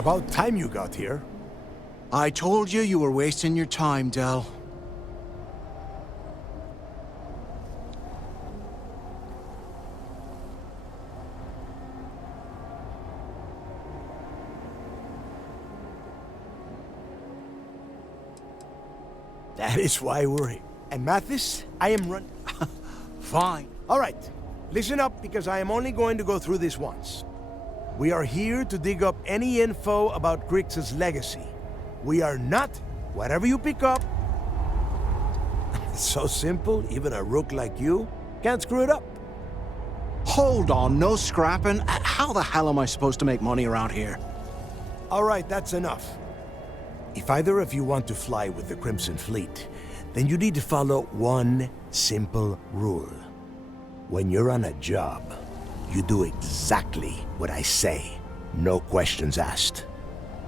About time you got here. I told you were wasting your time, Del. That is why we're here. And Mathis, I am run... Fine. All right, listen up because I am only going to go through this once. We are here to dig up any info about Grix's legacy. We are not whatever you pick up. It's so simple, even a rook like you can't screw it up. Hold on, no scrapping. How the hell am I supposed to make money around here? All right, that's enough. If either of you want to fly with the Crimson Fleet, then you need to follow one simple rule. When you're on a job, you do exactly what I say. No questions asked.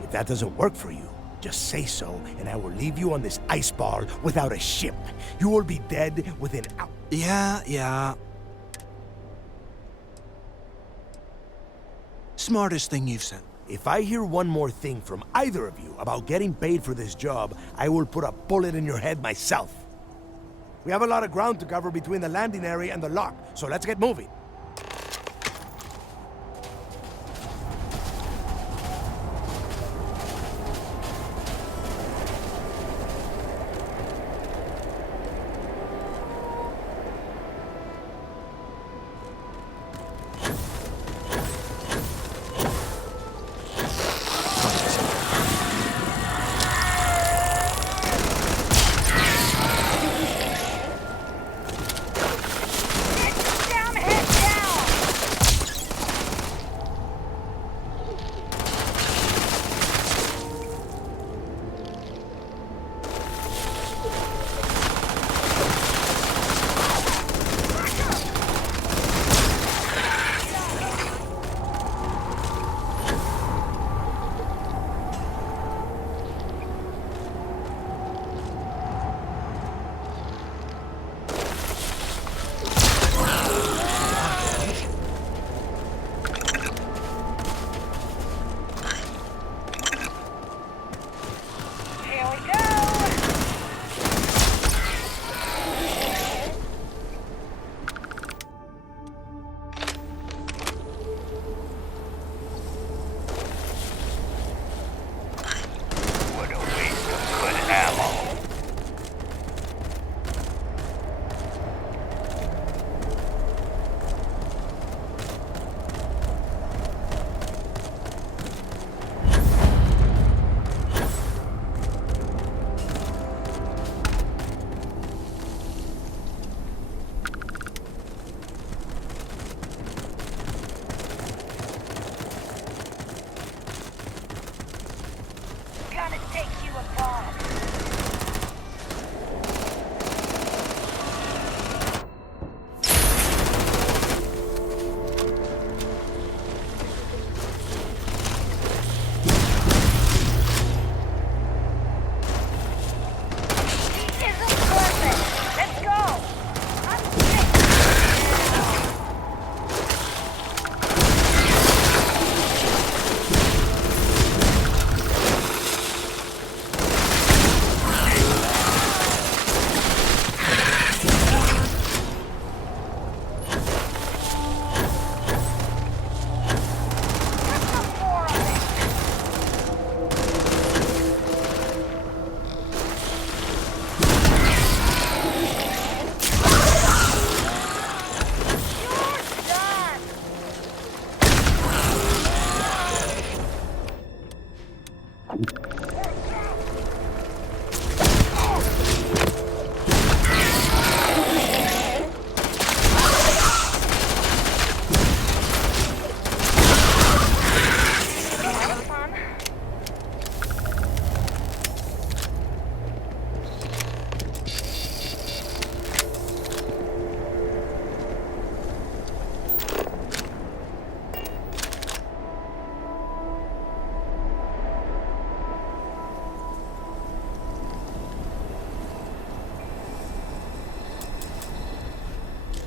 If that doesn't work for you, just say so, and I will leave you on this ice ball without a ship. You will be dead within hours. Yeah. Smartest thing you've said. If I hear one more thing from either of you about getting paid for this job, I will put a bullet in your head myself. We have a lot of ground to cover between the landing area and the lock, so let's get moving.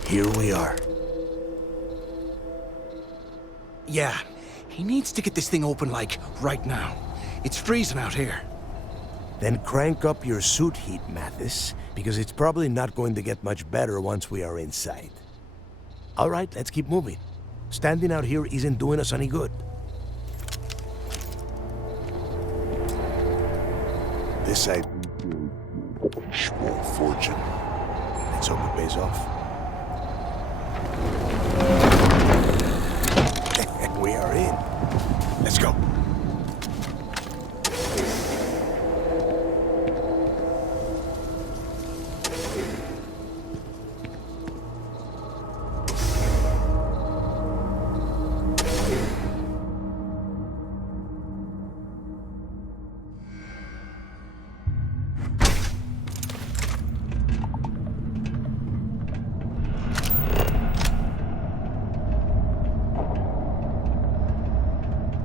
Here we are. Yeah, He needs to get this thing open, like, right now. It's freezing out here. Then crank up your suit heat, Mathis, because it's probably not going to get much better once we are inside. All right, let's keep moving. Standing out here isn't doing us any good. This I swore fortune. Let's hope it pays off. We are in. Let's go.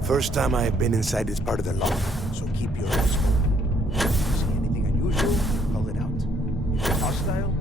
First time I have been inside this part of the loft, so keep your eyes open. See anything unusual? Call it out. Hostile?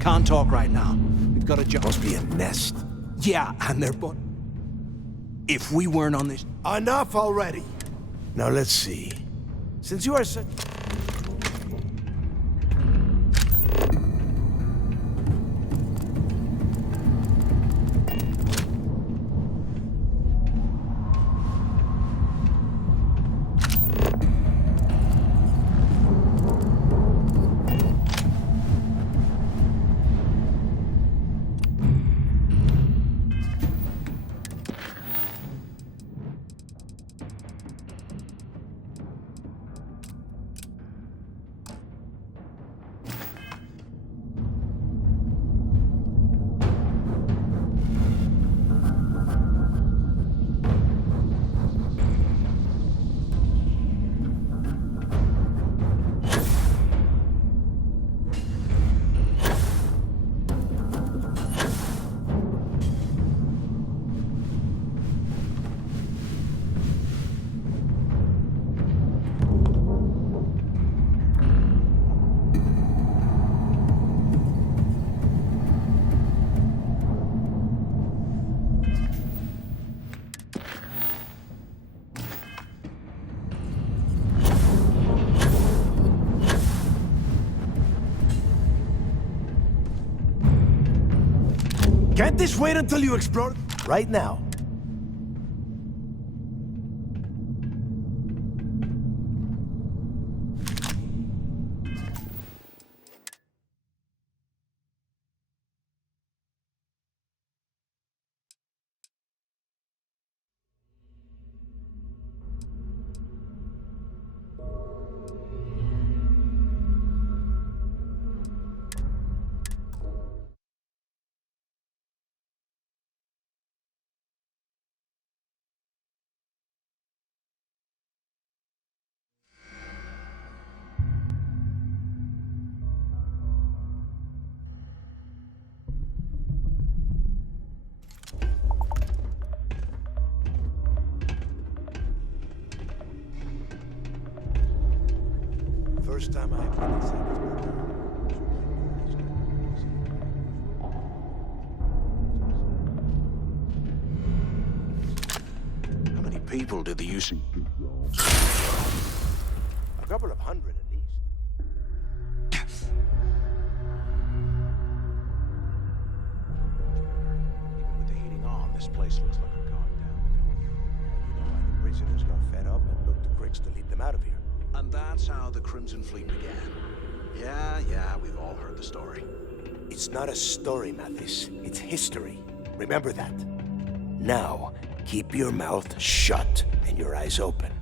Can't talk right now. We've got a job. Must be a nest. Yeah, and they're but. If we weren't on this. Enough already! Now let's see. Since you are such... Can't this wait until you explore? Right now. First time I've been inside this. How many people did the use? A couple of hundred at least. Even with the heating on, this place looks like a goddamn. You know why the prisoners got fed up and looked to Cricks to lead them out of here. And that's how the Crimson Fleet began. Yeah, we've all heard the story. It's not a story, Mathis. It's history. Remember that. Now, keep your mouth shut and your eyes open.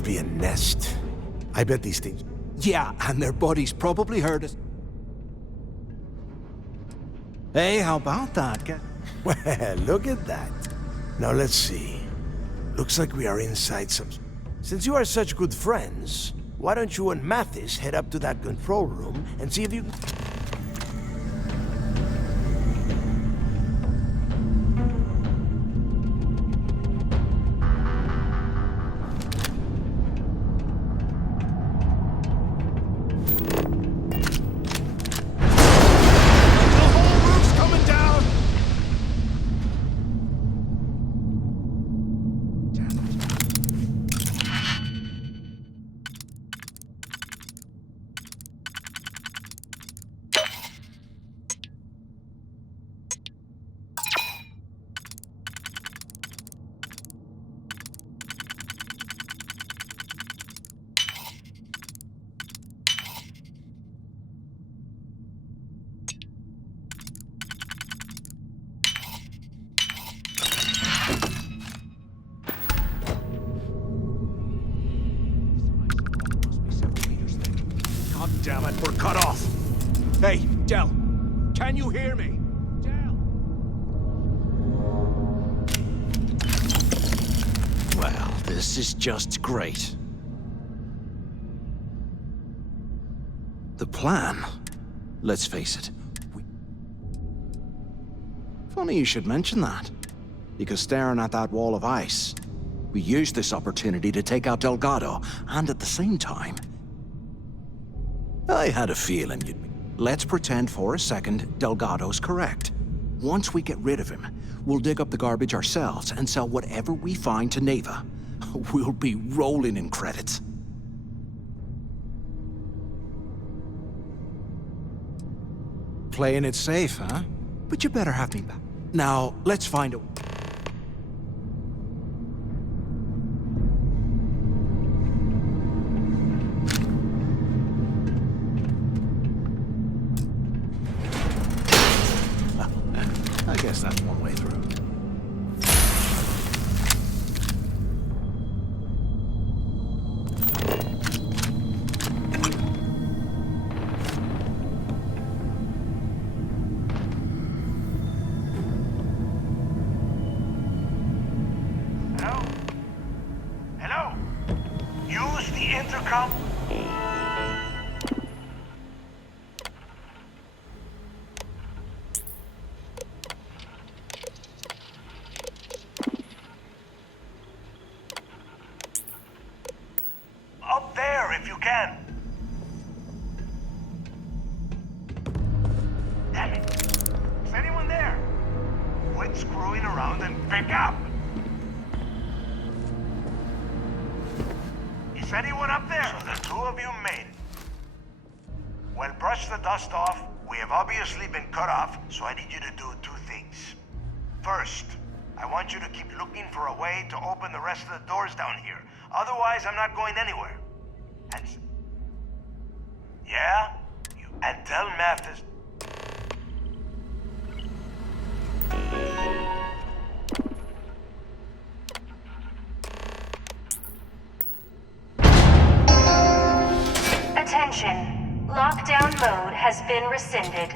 must be a nest. I bet these things... Yeah, and their buddies probably heard us. Hey, how about that? Well, look at that. Now let's see. Looks like we are inside some... Since you are such good friends, why don't you and Mathis head up to that control room and see if you... God damn it, we're cut off. Hey, Del, can you hear me? Del! Well, this is just great. The plan, let's face it, Funny you should mention that, because staring at that wall of ice, we used this opportunity to take out Delgado, and at the same time, I had a feeling you'd be. Let's pretend for a second Delgado's correct. Once we get rid of him, we'll dig up the garbage ourselves and sell whatever we find to Neva. We'll be rolling in credits. Playing it safe, huh? But you better have me back. Now, let's find a... I guess that's one way through. Hello? Hello? Use the intercom. Up there, if you can. Damn it. Is anyone there? Quit screwing around and pick up. Is anyone up there? So the two of you made it. Well, brush the dust off. We have obviously been cut off, so I need you to do two things. First, I want you to keep looking for a way to open the rest of the doors down here. Otherwise, I'm not going anywhere. And... Yeah? And tell Mathis... Attention. Lockdown mode has been rescinded.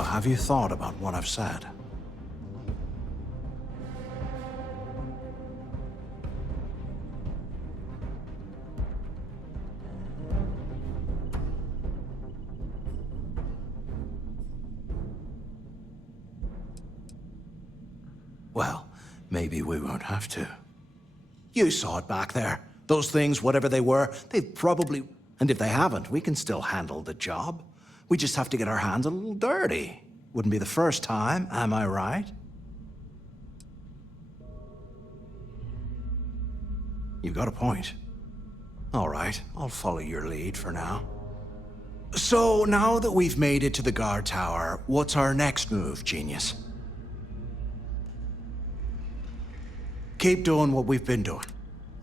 So have you thought about what I've said? Well, maybe we won't have to. You saw it back there. Those things, whatever they were, they've probably... And if they haven't, we can still handle the job. We just have to get our hands a little dirty. Wouldn't be the first time, am I right? You got a point. All right, I'll follow your lead for now. So, now that we've made it to the guard tower, what's our next move, genius? Keep doing what we've been doing.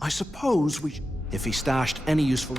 I suppose we... If he stashed any useful...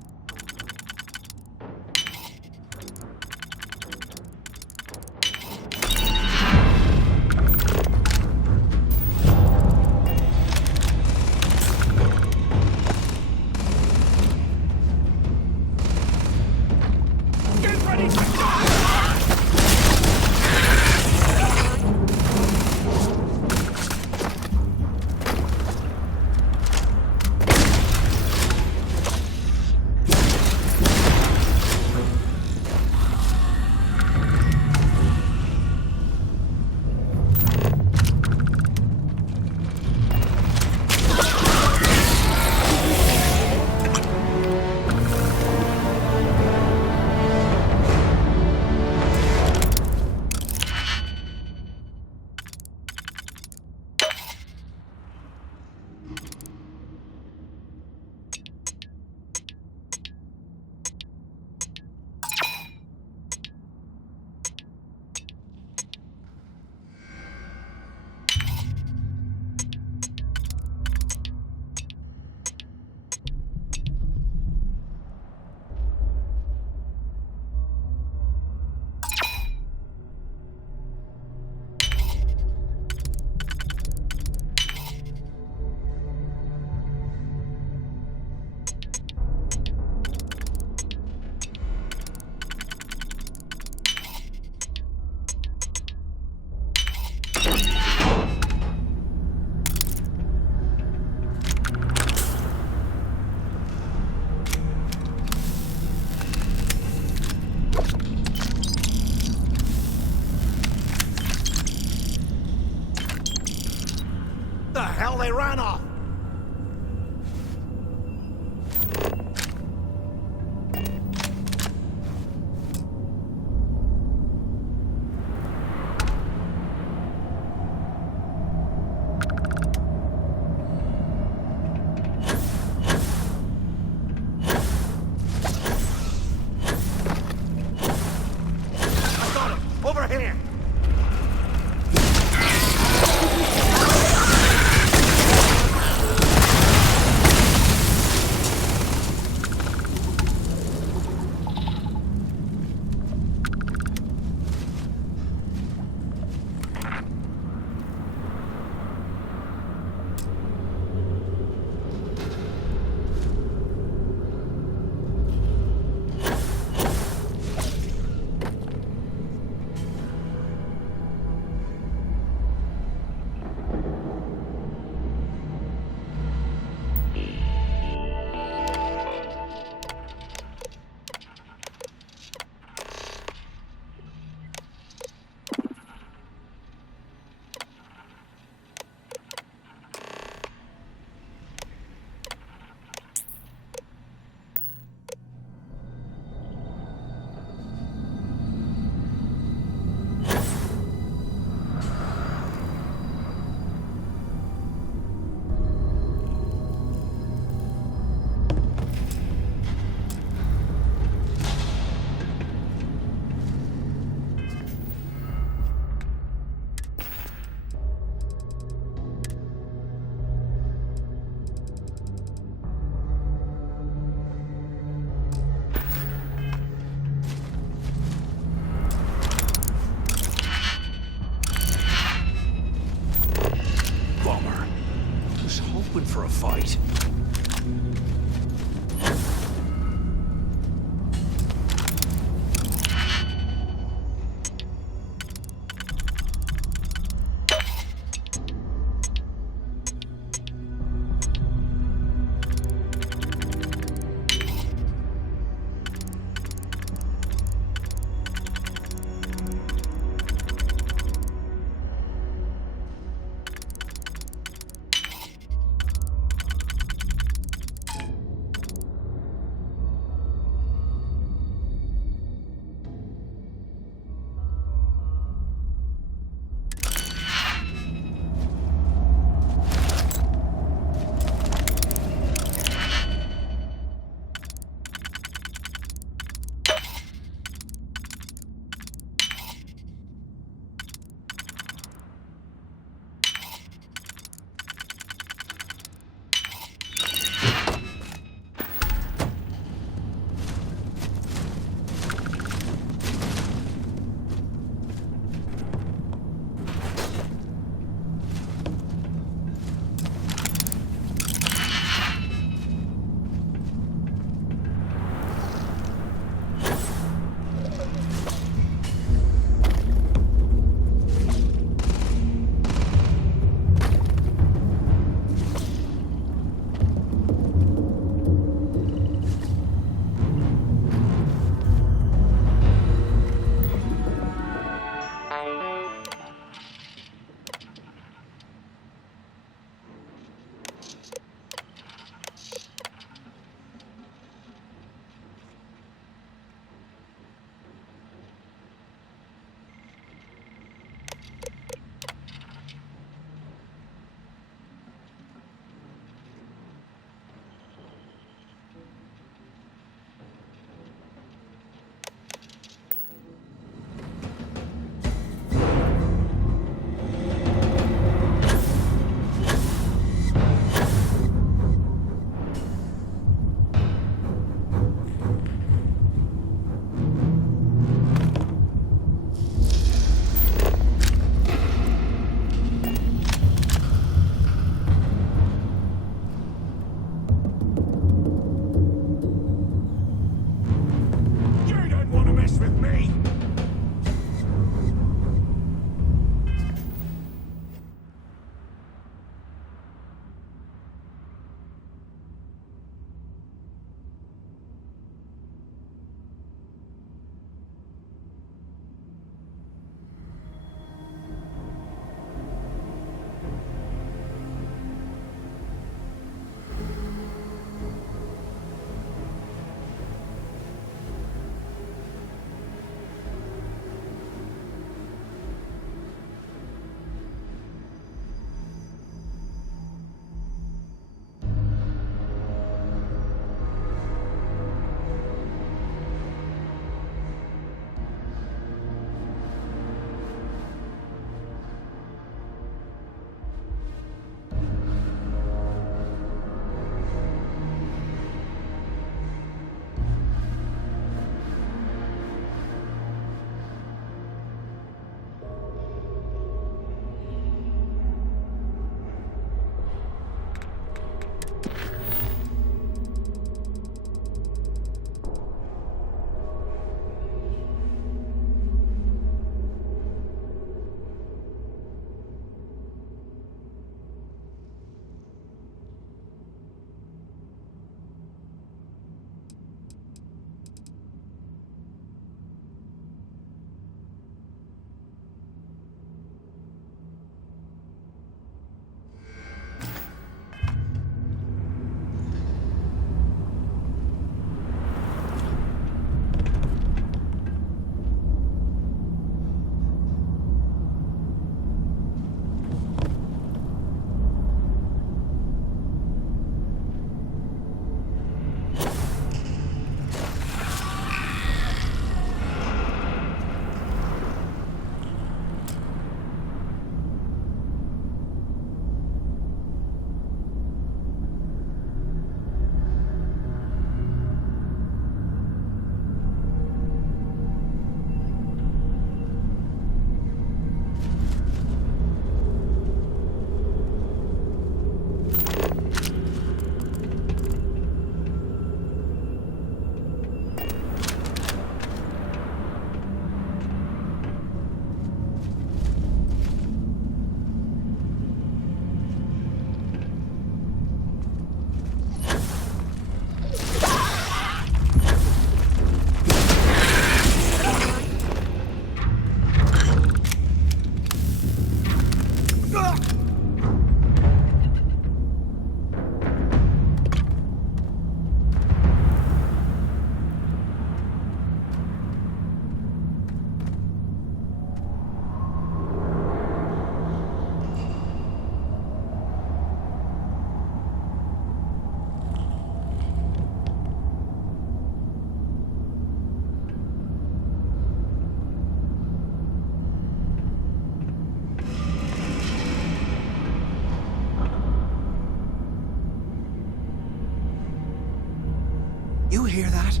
You hear that?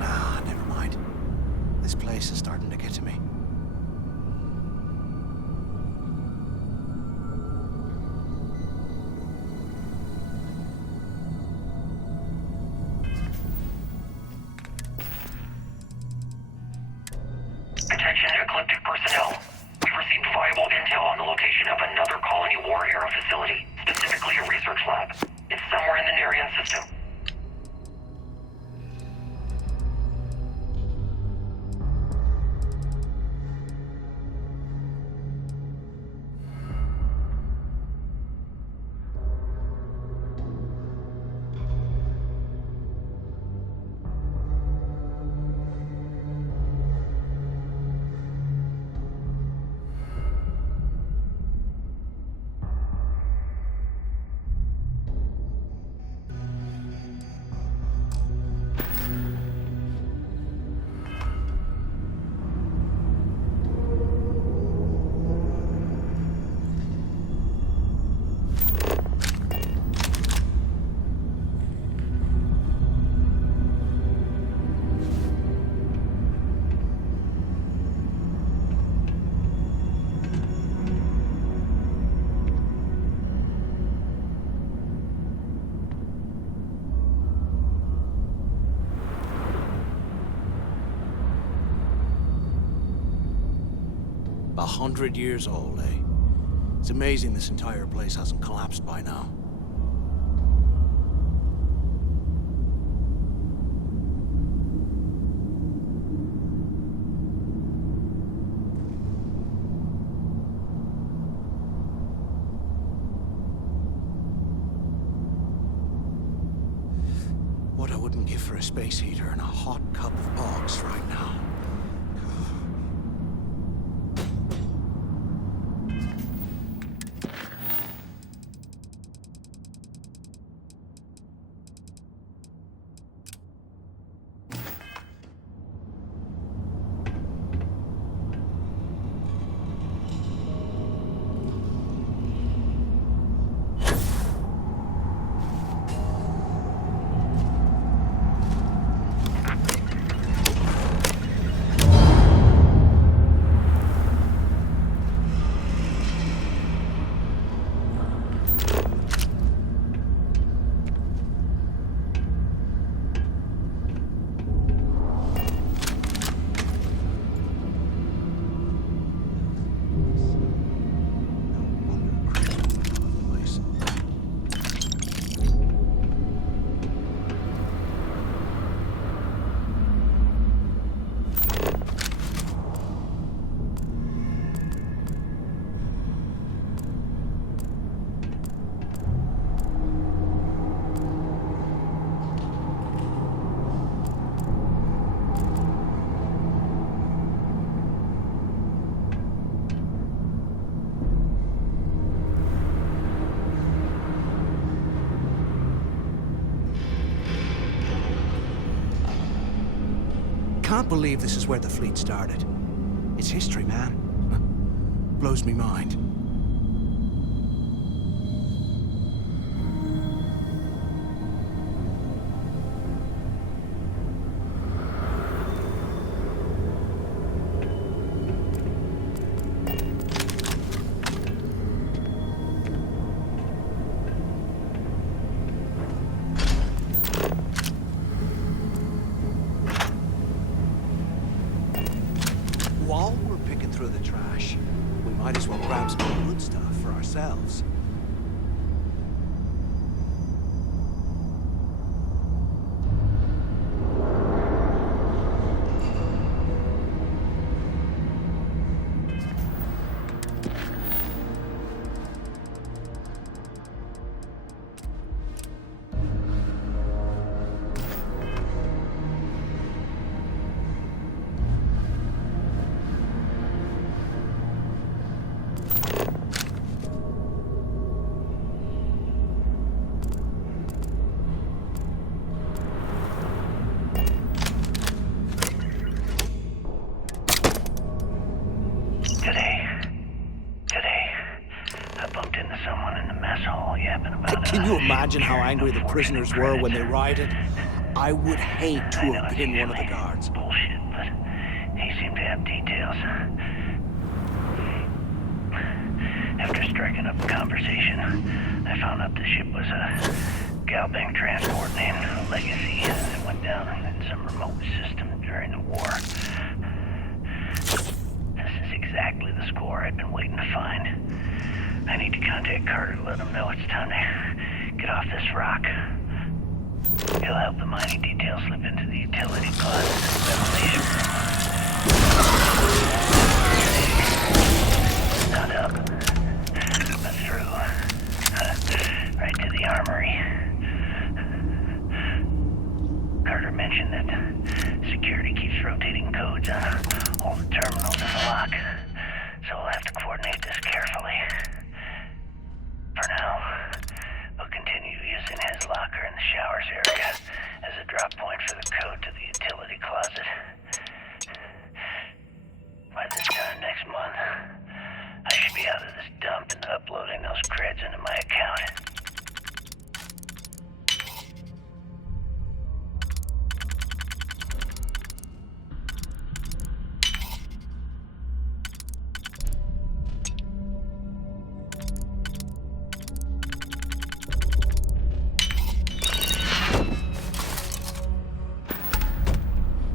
Nah, never mind. This place is starting to get to me. Attention Ecliptic personnel. We've received viable intel on the location of another colony war era facility, specifically a research lab. It's somewhere in the Nerian system. A 100 years old, eh? It's amazing this entire place hasn't collapsed by now. What I wouldn't give for a space heater and a hot cup of box right now. Can't believe this is where the fleet started. It's history, man. Blows me mind. While we're picking through the trash, we might as well grab some good stuff for ourselves. Can you imagine how angry the prisoners were when they rioted? I would hate to I know have it's been one of the usually guards. bullshit, but he seemed to have details. After striking up a conversation, I found out the ship was a Galbank transport named Legacy that went down in some remote system during the war. This is exactly the score I've been waiting to find. I need to contact Carter to let him know it's time to get off this rock. He'll help the mining details slip into the utility closet in the ventilation room. Not up, but through. Right to the armory. Carter mentioned that security keeps rotating codes on all the terminals in the lock, so we'll have to coordinate this carefully. For now, we'll continue using his locker in the showers area as a drop point for the code to the utility closet. By this time next month, I should be out of this dump and uploading those creds into my account.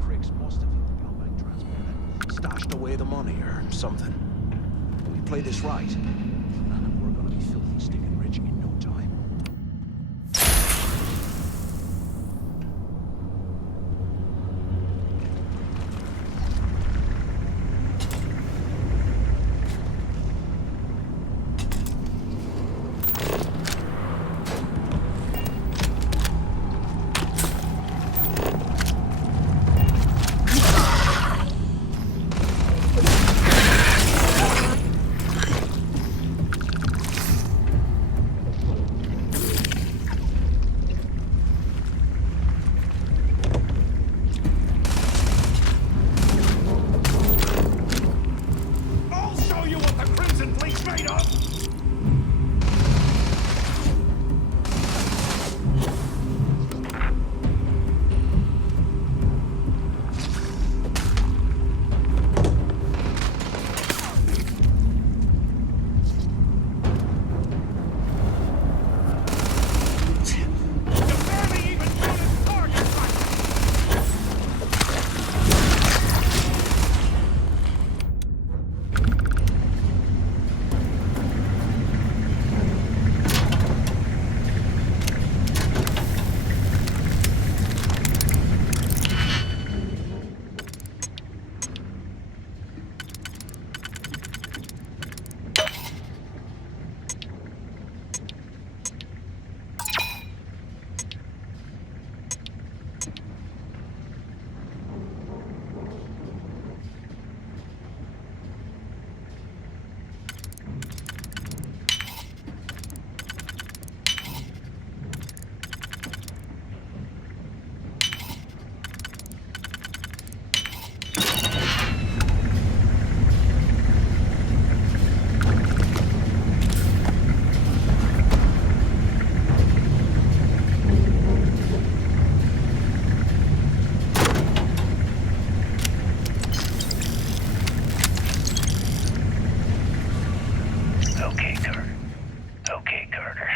Criggs must have hit the Galbank transport and stashed away the money or something. We play this right, and we're gonna be filthy stinking rich in no time. I'll show you what the Crimson Fleet's made of! You barely even counted target practice! Okay, Carter.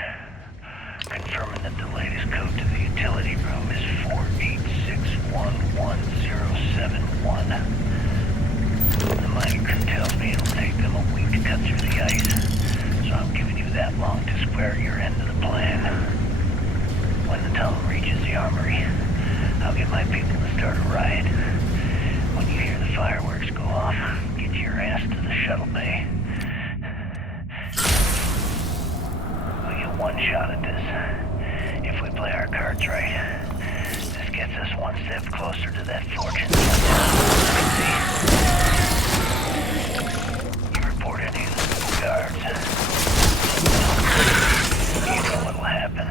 Confirming that the latest code to the utility room is 486111071. The mining crew tells me it'll take them a week to cut through the ice, so I'm giving you that long to square your end of the plan. When the tunnel reaches the armory, I'll get my people to start a riot. When you hear the fireworks go off, get your ass to the shuttle bay. We get one shot at this. If we play our cards right, this gets us one step closer to that fortune. You report any of the guards. You know what'll happen.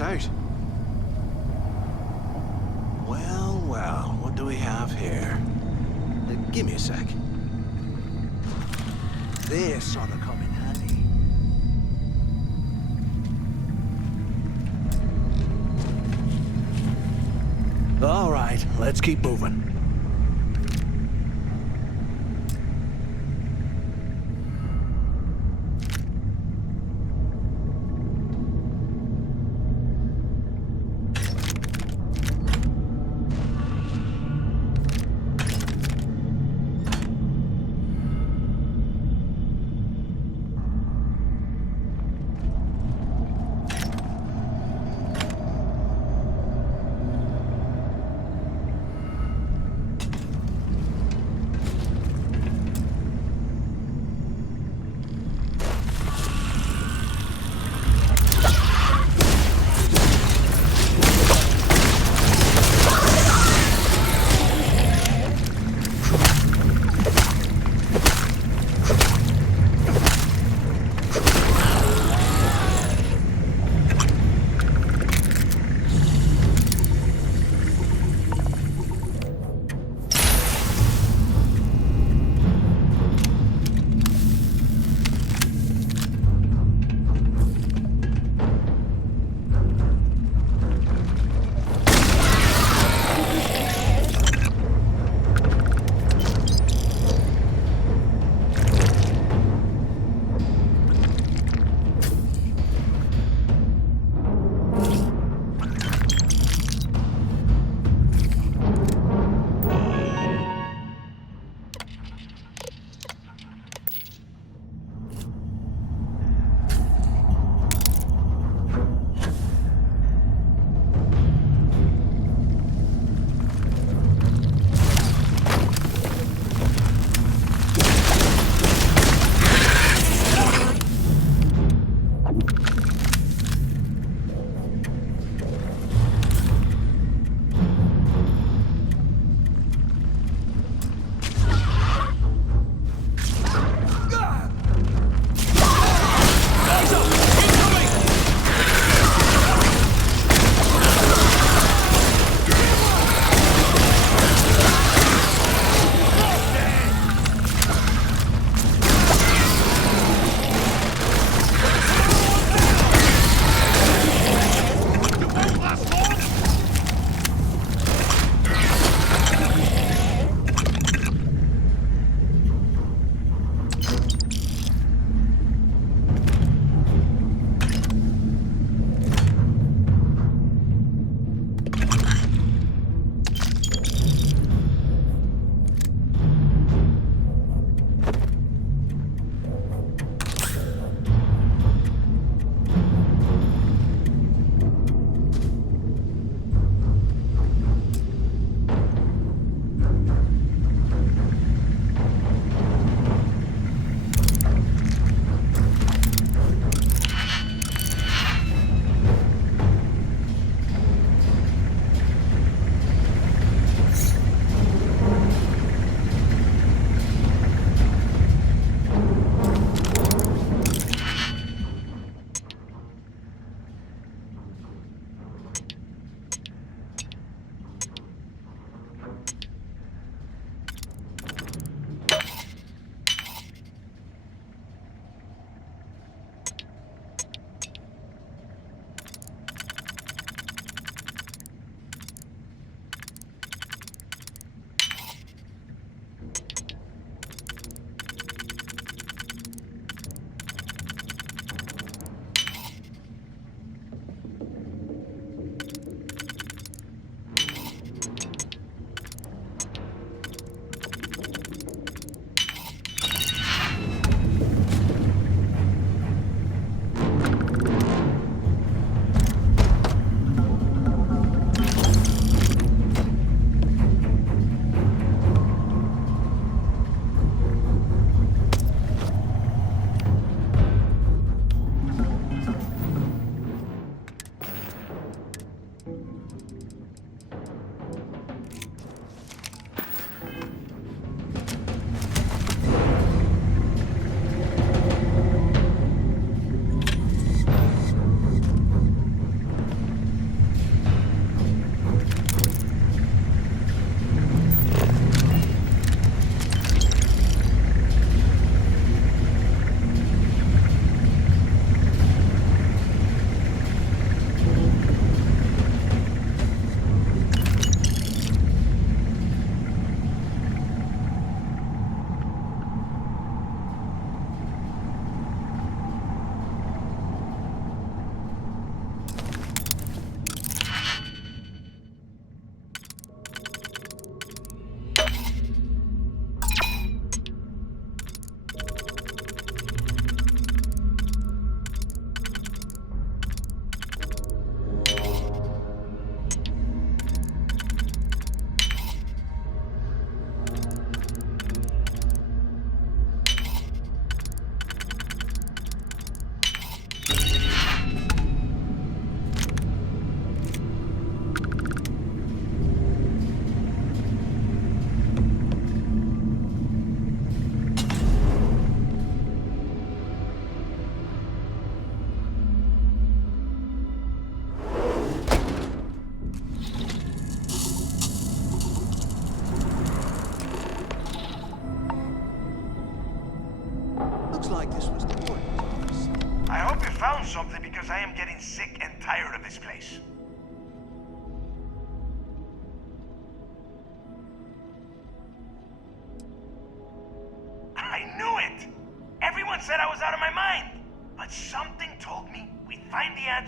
nice out. Well, well, what do we have here? Give me a sec. This ought to come in handy. All right, let's keep moving.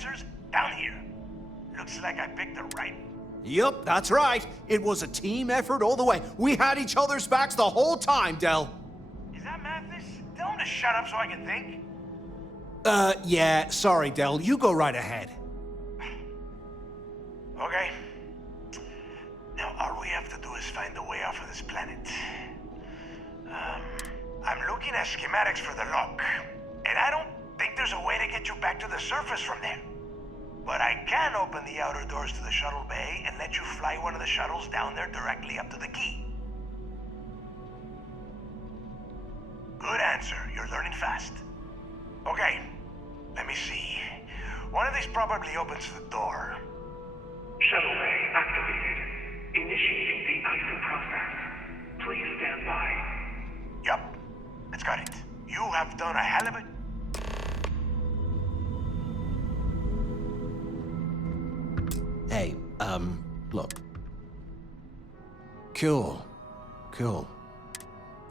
answers? Down here. Looks like I picked the right. Yup, that's right. It was a team effort all the way. We had each other's backs the whole time, Del. Is that Mathis? Tell him to shut up so I can think. Yeah, sorry, Del. You go right ahead. Okay. Now, all we have to do is find a way off of this planet. I'm looking at schematics for the lock, and I don't think there's a way to get you back to the surface from there. But I can open the outer doors to the shuttle bay and let you fly one of the shuttles down there directly up to the key. Good answer. You're learning fast. Okay, let me see. One of these probably opens the door. Shuttle bay activated. Initiating the icing process. Please stand by. Yup, it's got it. You have done a hell of a... Hey, look. Cool.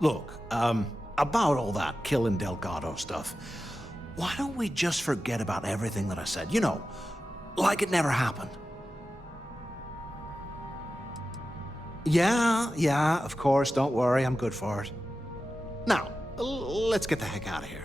Look, about all that killing Delgado stuff, why don't we just forget about everything that I said? You know, like it never happened. Yeah, of course, don't worry, I'm good for it. Now, let's get the heck out of here.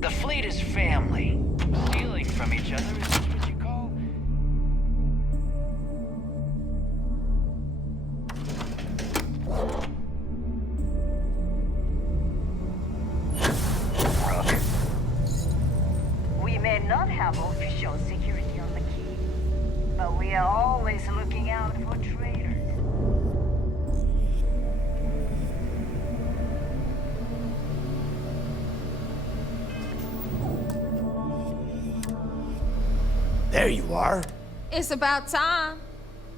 The fleet is family. Stealing from each other is just what you call... We may not have official security on the key, but we are always looking out for traitors. There you are. It's about time.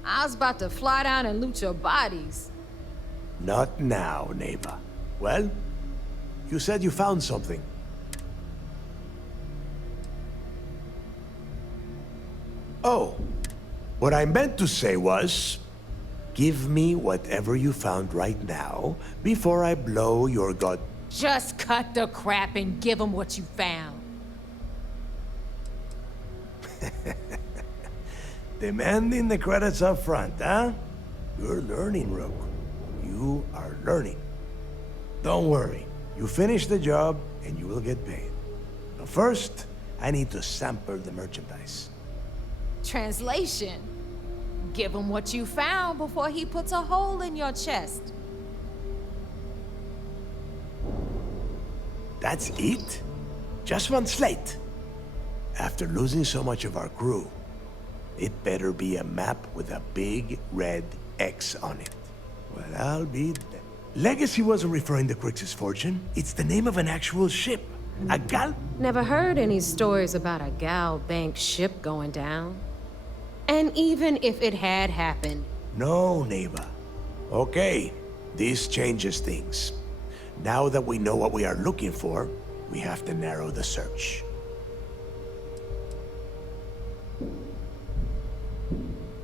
I was about to fly down and loot your bodies. Not now, neighbor. Well, you said you found something. Oh, what I meant to say was, give me whatever you found right now before I blow your god. Just cut the crap and give them what you found. Demanding the credits up front, huh? You're learning, Rook. You are learning. Don't worry. You finish the job and you will get paid. But first, I need to sample the merchandise. Translation. Give him what you found before he puts a hole in your chest. That's it? Just one slate? After losing so much of our crew, it better be a map with a big red X on it. Well, I'll be damned. Legacy wasn't referring to Crix's fortune. It's the name of an actual ship. A gal... Never heard any stories about a Gal Bank ship going down. And even if it had happened... No, neighbor. Okay, this changes things. Now that we know what we are looking for, we have to narrow the search.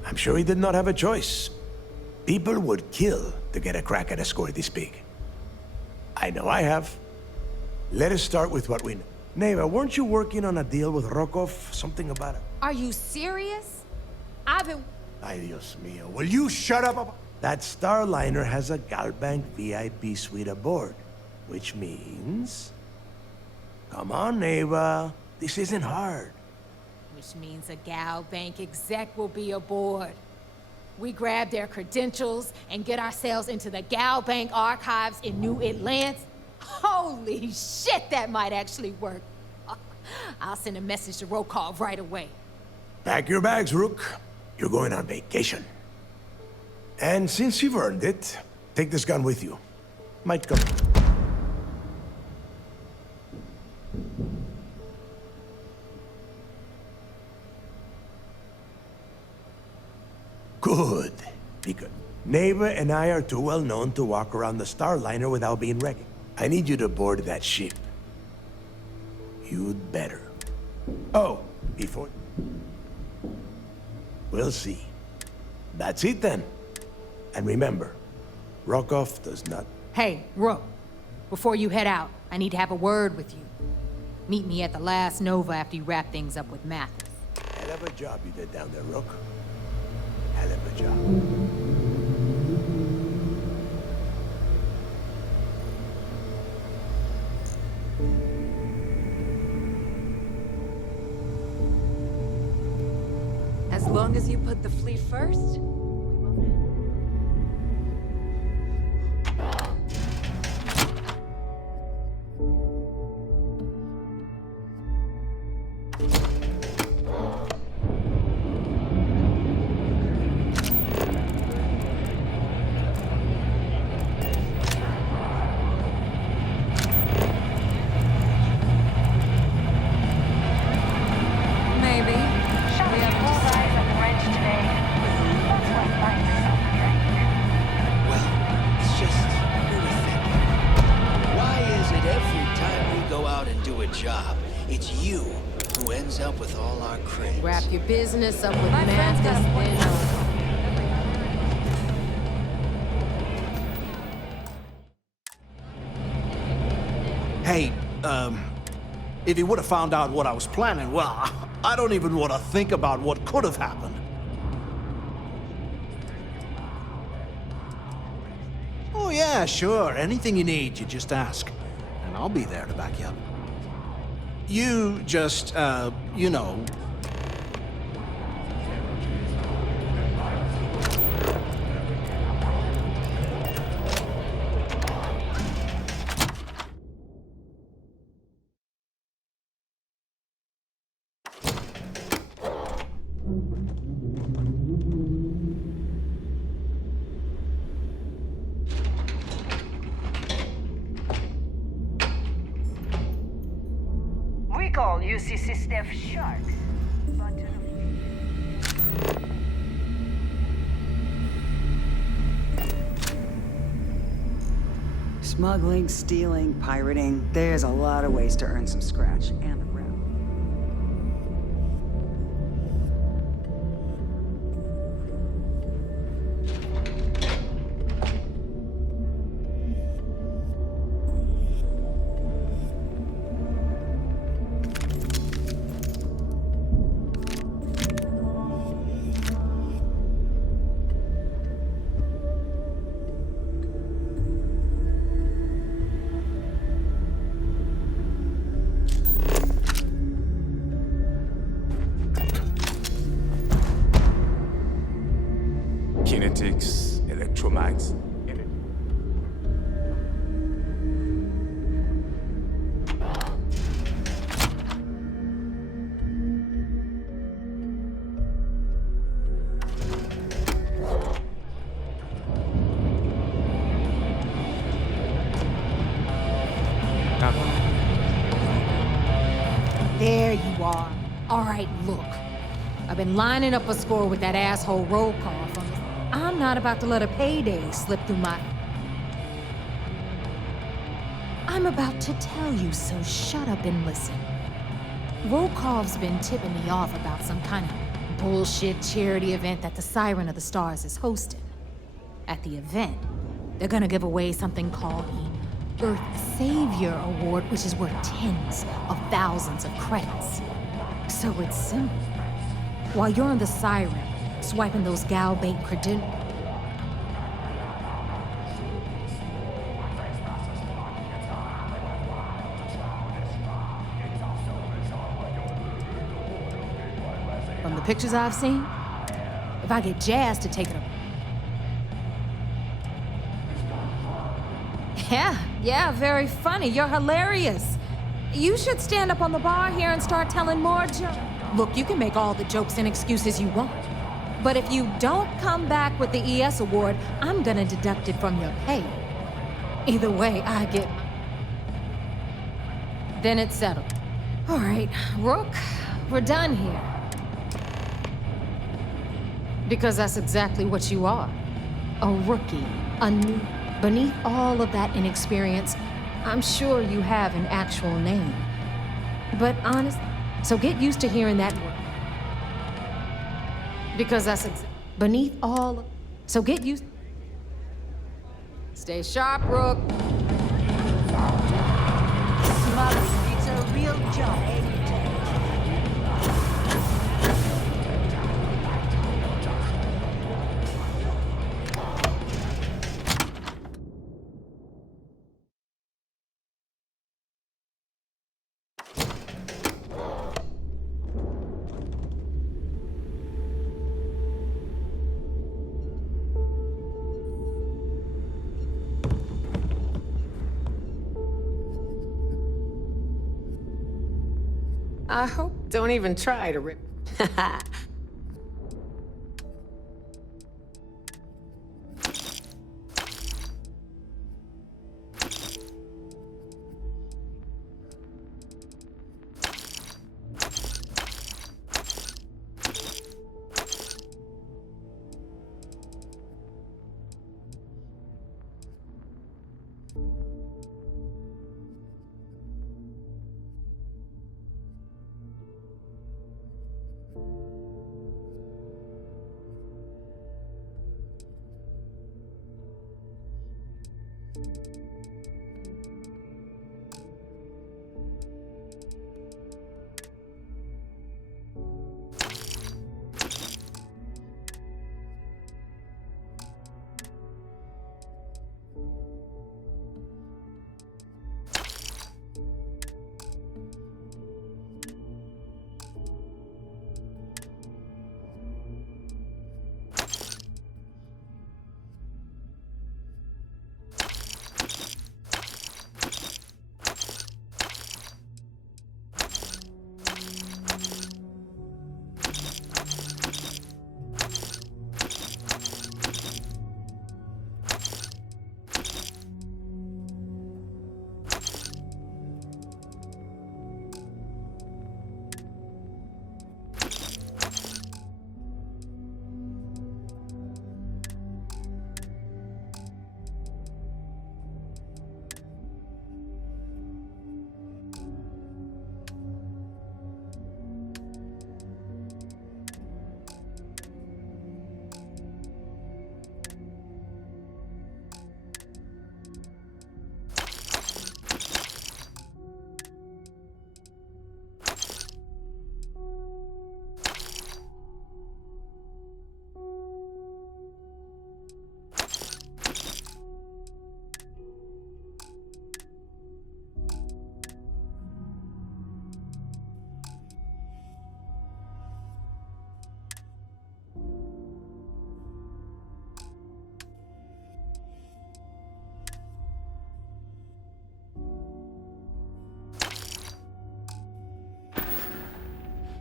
I'm sure he did not have a choice. People would kill to get a crack at a score this big. I know I have. Let us start with what we know. Neighbor, weren't you working on a deal with Rokov? Something about it? Are you serious? I've been... Ay, Dios mío. Will you shut up? That Starliner has a Galbank VIP suite aboard. Which means... Come on, neighbor. This isn't hard. Which means a Gal Bank exec will be aboard. We grab their credentials and get ourselves into the Gal Bank archives in New Atlantis. Holy shit, that might actually work. I'll send a message to Rokov right away. Pack your bags, Rook. You're going on vacation. And since you've earned it, take this gun with you. Might come. Good. Because Neighbor and I are too well known to walk around the Starliner without being recognized. I need you to board that ship. You'd better. Oh, before... We'll see. That's it then. And remember, Rokov does not... Hey, Rook. Before you head out, I need to have a word with you. Meet me at the last Nova after you wrap things up with Mathis. Hell of a job you did down there, Rook. Hell of a job. As long as you put the fleet first, maybe. Shall we all rise at the bridge today? That's what life is over. Well, it's just horrific. Why is it every time we go out and do a job, it's you who ends up with all our credits? Wrap your business up with My friend's got a point. Mathis, Hey, if he would have found out what I was planning, well, I don't even want to think about what could have happened. Oh yeah, sure. Anything you need, you just ask. And I'll be there to back you up. You just, you know... We call UCC staff sharks. But Smuggling, stealing, pirating. There's a lot of ways to earn some scratch and a rep. Kinetics, electromags. There you are. All right, look. I've been lining up a score with that asshole roll call from... I'm not about to let a payday slip through my... I'm about to tell you, so shut up and listen. Volkov's been tipping me off about some kind of bullshit charity event that the Siren of the Stars is hosting. At the event, they're gonna give away something called the Earth Savior Award, which is worth tens of thousands of credits. So it's simple. While you're on the Siren, swiping those gal bait credentials. From the pictures I've seen, if I get Jazz to take it. Yeah, very funny. You're hilarious. You should stand up on the bar here and start telling more jokes. Look, you can make all the jokes and excuses you want. But if you don't come back with the ES award, I'm gonna deduct it from your pay. Either way, I get... Then it's settled. All right, Rook, we're done here. Because that's exactly what you are. A rookie, a new... Beneath all of that inexperience, I'm sure you have an actual name. But honest, so get used to hearing that word. Because that's beneath all. So get used. Stay sharp, Rook. smuggling, it's a real job any day. I hope. Don't even try to rip.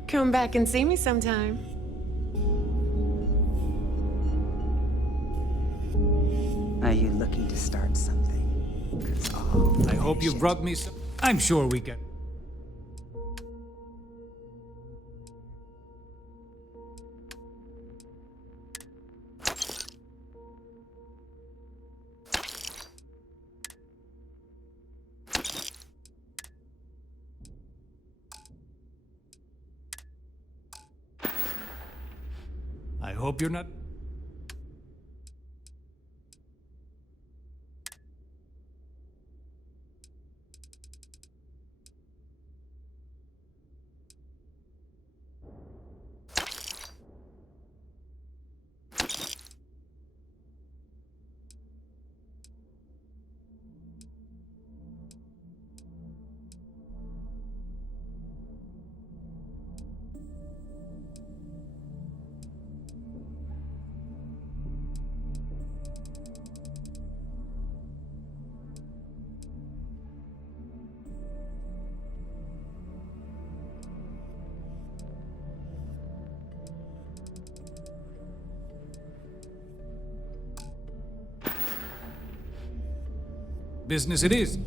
Come back and see me sometime. Are you looking to start something? 'Cause all I hope you brought me some. I'm sure we can. I hope you're not. Business it is.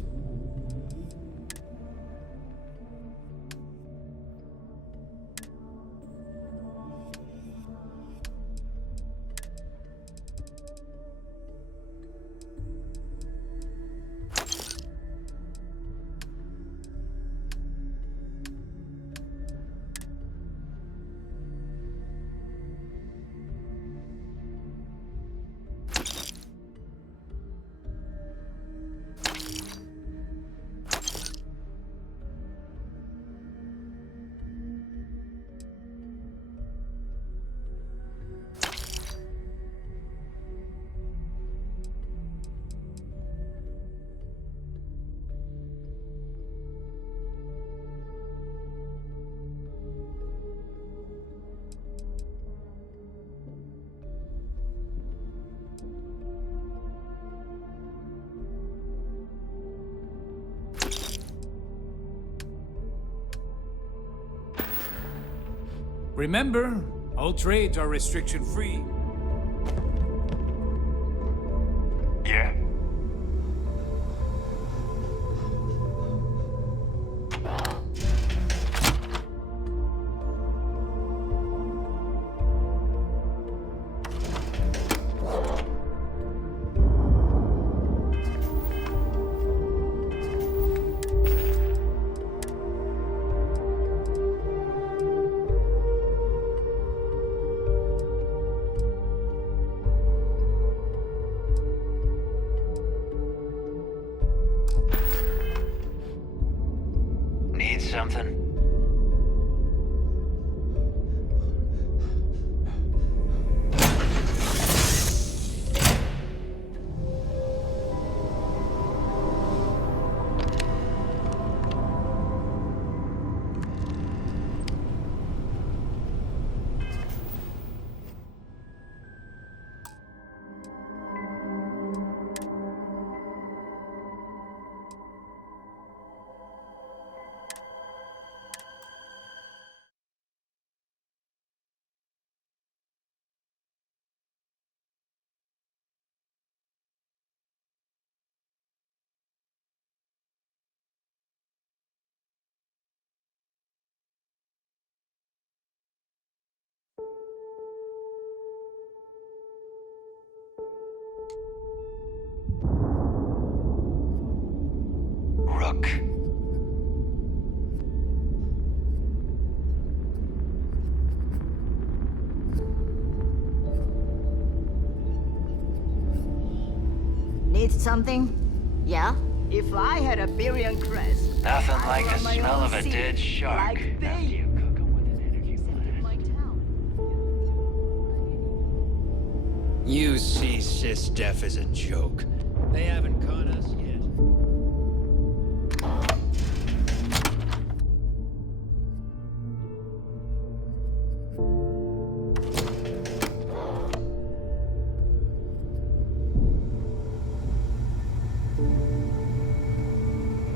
Remember, all trades are restriction-free. Yeah? Need something? Rook. Need something? Yeah? If I had a billion crest, Nothing I'd like the run my smell own of a city, dead shark like after they you cook 'em with an energy blast. You see SysDef as a joke. They haven't caught us yet.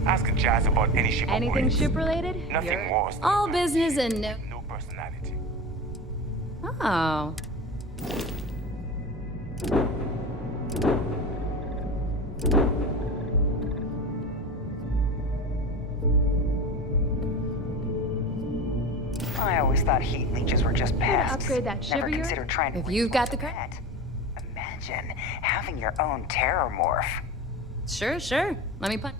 Ask Jazz about any ship Anything upgrades. ship related? Nothing worse than All a business and no. no personality. Oh. I always thought heat leeches were just pests. upgrade that Never shiver yours? considered trying to If you've got the pet. Imagine having your own terror morph. Sure, sure. Let me put.